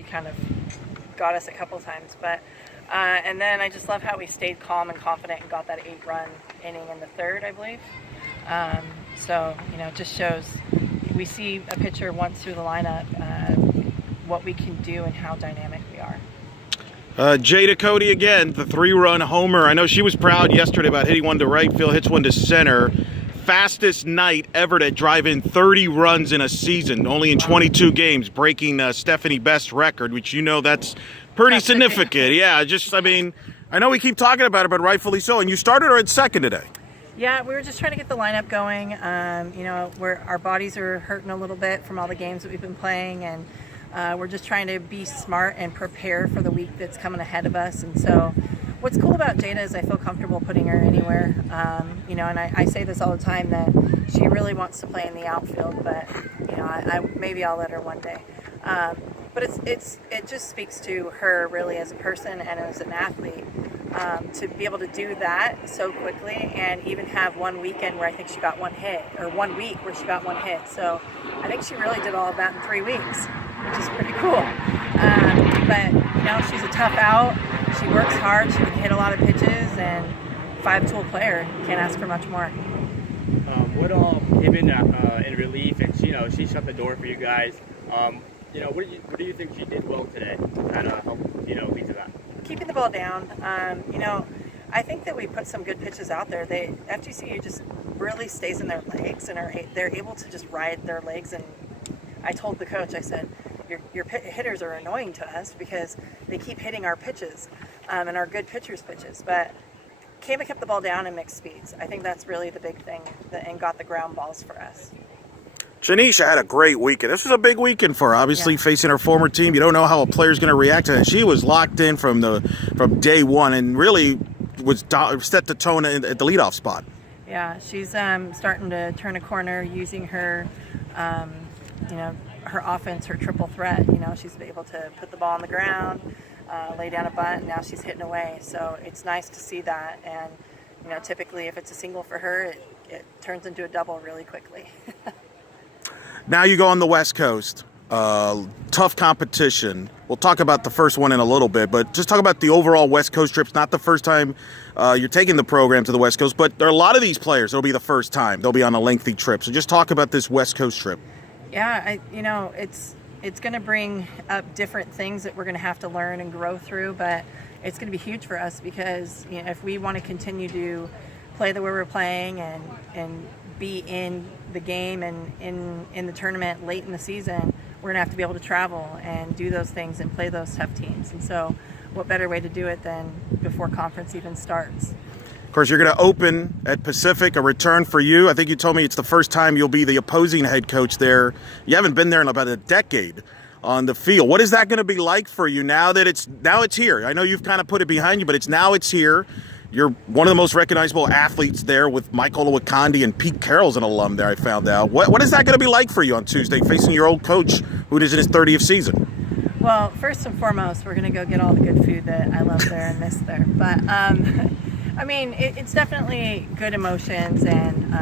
She kind of got us a couple times, but and then I just love how we stayed calm and confident and got that 8-run inning in the third, I believe. So it just shows we see a pitcher once through the lineup what we can do and how dynamic we are. Jada Cody again, the 3-run homer. I know she was proud yesterday about hitting one to right field, hits one to center. Fastest night ever to drive in 30 runs in a season, only in 22 games, breaking Stephanie Best's record, which that's pretty significant. Yeah, I know we keep talking about it, but rightfully so. And you started her at second today. Yeah, we were just trying to get the lineup going. Where our bodies are hurting a little bit from all the games that we've been playing, and we're just trying to be smart and prepare for the week that's coming ahead of us. And so what's cool about Jada is I feel comfortable putting her anywhere. And I say this all the time that she really wants to play in the outfield, but maybe I'll let her one day. But it just speaks to her really as a person and as an athlete to be able to do that so quickly and even have one weekend where I think she got one hit, or 1 week where she got one hit. So I think she really did all of that in 3 weeks, which is pretty cool. But she's a tough out. She works hard. She can hit a lot of pitches, and 5-tool player. Can't ask for much more. What all given in relief, and she shut the door for you guys. What do you think she did well today to kind of help lead to that? Keeping the ball down. I think that we put some good pitches out there. FGCU just really stays in their legs, and they're able to just ride their legs. And I told the coach, I said, your hitters are annoying to us because they keep hitting our pitches and our good pitchers' pitches. But Kama kept the ball down and mixed speeds. I think that's really the big thing, and got the ground balls for us. Janisha had a great weekend. This was a big weekend for her, obviously, facing her former team. You don't know how a player's going to react to it. She was locked in from day one and really was set the tone at the leadoff spot. Yeah, she's starting to turn a corner using her, her offense, her triple threat. She's able to put the ball on the ground, lay down a bunt, and now she's hitting away. So it's nice to see that. And, typically if it's a single for her, it turns into a double really quickly. Now you go on the West Coast. Tough competition. We'll talk about the first one in a little bit, but just talk about the overall West Coast trips. Not the first time you're taking the program to the West Coast, but there are a lot of these players. It'll be the first time. They'll be on a lengthy trip. So just talk about this West Coast trip. Yeah, it's going to bring up different things that we're going to have to learn and grow through, but it's going to be huge for us because if we want to continue to play the way we're playing and be in the game and in the tournament late in the season, we're going to have to be able to travel and do those things and play those tough teams. And so what better way to do it than before conference even starts? Of course, you're going to open at Pacific, a return for you. I think you told me it's the first time you'll be the opposing head coach there. You haven't been there in about a decade on the field. What is that going to be like for you now that it's here? I know you've kind of put it behind you, but it's here. You're one of the most recognizable athletes there with Michael Wakandi, and Pete Carroll's an alum there, I found out. What is that going to be like for you on Tuesday, facing your old coach who is in his 30th season? Well, first and foremost, we're going to go get all the good food that I love there and miss there. But, it's definitely good emotions. And,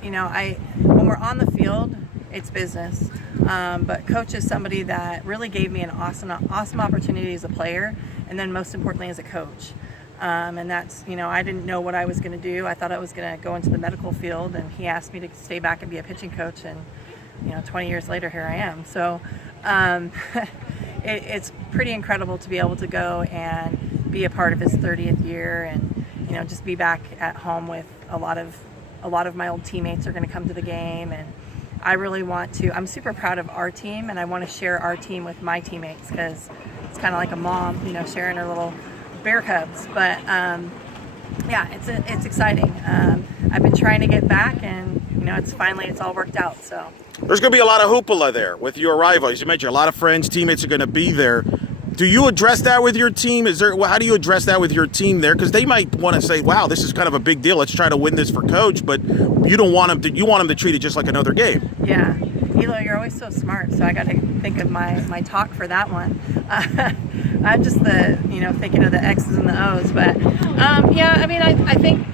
when we're on the field, it's business. But coach is somebody that really gave me an awesome opportunity as a player, and then most importantly as a coach. And that's, I didn't know what I was going to do. I thought I was going to go into the medical field, and he asked me to stay back and be a pitching coach. And, 20 years later, here I am. So it's pretty incredible to be able to go and be a part of his 30th year, and, just be back at home with a lot of my old teammates are going to come to the game. And I really I'm super proud of our team, and I want to share our team with my teammates because it's kind of like a mom, sharing her little bear cubs. But it's exciting. I've been trying to get back, and it's all worked out. So there's going to be a lot of hoopla there with your arrival. As you mentioned, a lot of friends, teammates are going to be there. Do you address that with your team? How do you address that with your team there? Because they might want to say, "Wow, this is kind of a big deal. Let's try to win this for coach." But you don't want them to. You want them to treat it just like another game. Yeah, Elo, you're always so smart. So I got to think of my talk for that one. I'm just thinking of the X's and the O's. But I think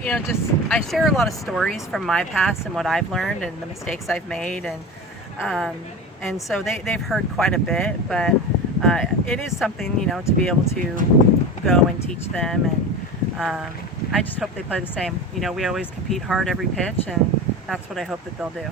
I share a lot of stories from my past and what I've learned and the mistakes I've made, and and so they've heard quite a bit, but it is something, you know, to be able to go and teach them, and I just hope they play the same. You know, we always compete hard every pitch, and that's what I hope that they'll do.